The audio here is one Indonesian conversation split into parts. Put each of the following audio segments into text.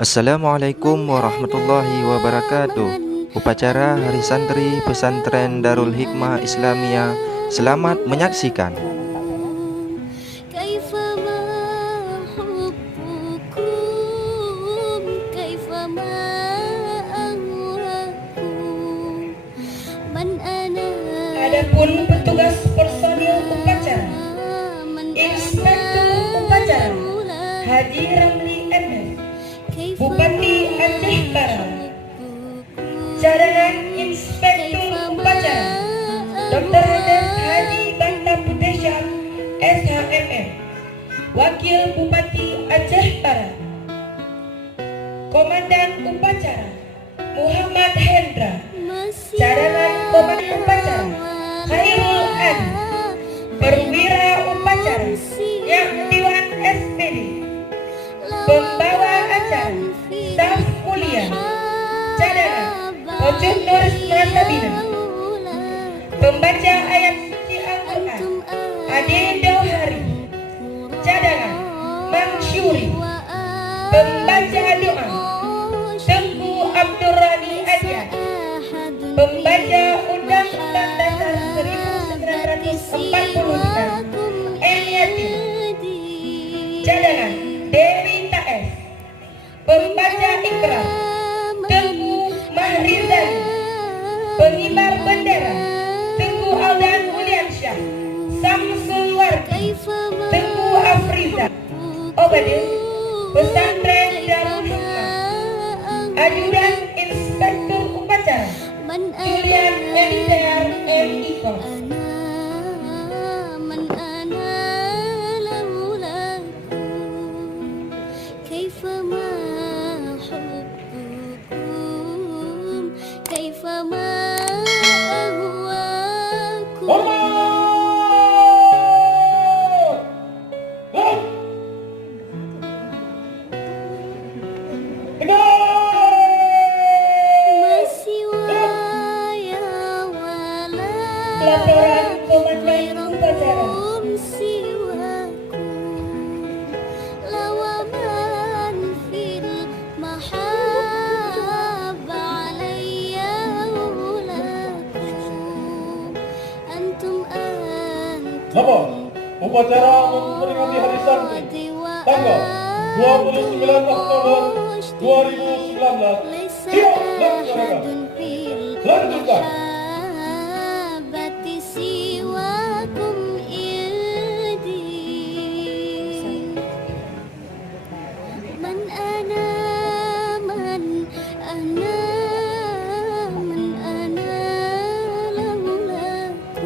Assalamualaikum warahmatullahi wabarakatuh. Upacara Hari Santri Pesantren Darul Hikmah Islamiyah. Selamat menyaksikan. Adapun petugas personil upacara, Inspektur Upacara Haji Ramli MS, Bupati Aceh Barat. Cadangan Inspektur Upacara Dr. Hades Haji Banta Putesha SHMM, Wakil Bupati Aceh Barat. Komandan Upacara Muhammad Hendra. Cadangan Komandan Upacara Khairul Adi. Perwira Upacara Yang Dewan SPD. Pembawa acara Staf Mulia. Cadangan Hojun Nuris Matabina. Pembaca ayat suci Al-Quran Ade Dauhari. Cadangan Mang Syuri. Pembaca doa Tengku Abdurrani Adian. Pembaca Undang-Undang Dasar 1945 Eniatin. Cadangan Dewi Taes. Pembaca Ikrar Tengku Mahrizali. Pengibar bendera Tengku Aldan Williamsyah. Samsul Wardi. Tengku Afriza. Obadil Pesantren Darul Hikmah. Ajudan Inspektur Upacara Julian Eliezer M.Iko. Laporan Komandan Upacara. Nama upacara memperingati Hari Santri tanggal 29 Oktober 2019 siap dilaksanakan. Lanjutkan.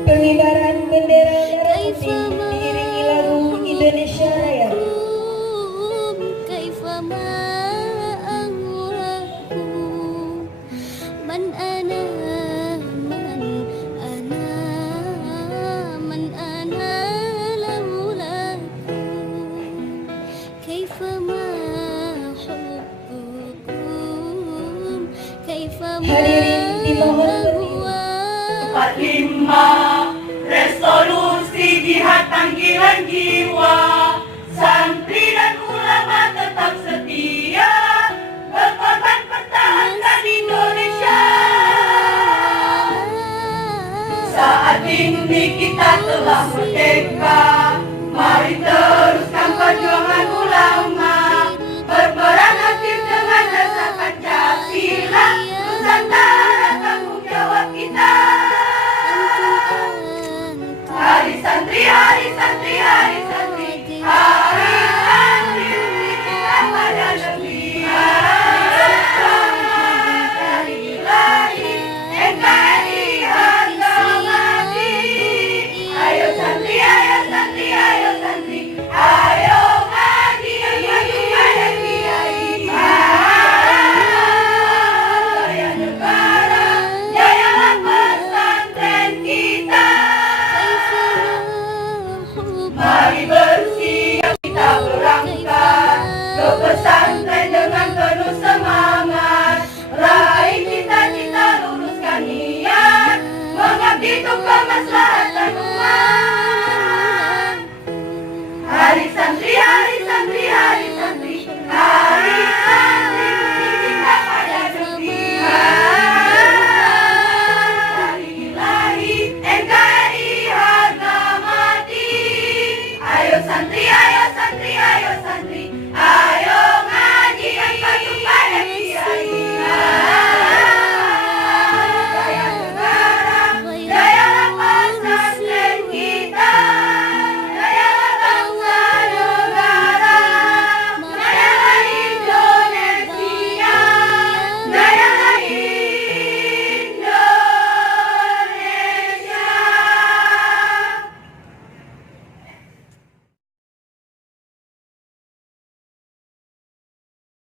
Pengibaran bendera merah putih diiringi lagu Indonesia Raya. Hadirin dimohon berdiri. 45 Resolusi Jihad Panggilan Jiwa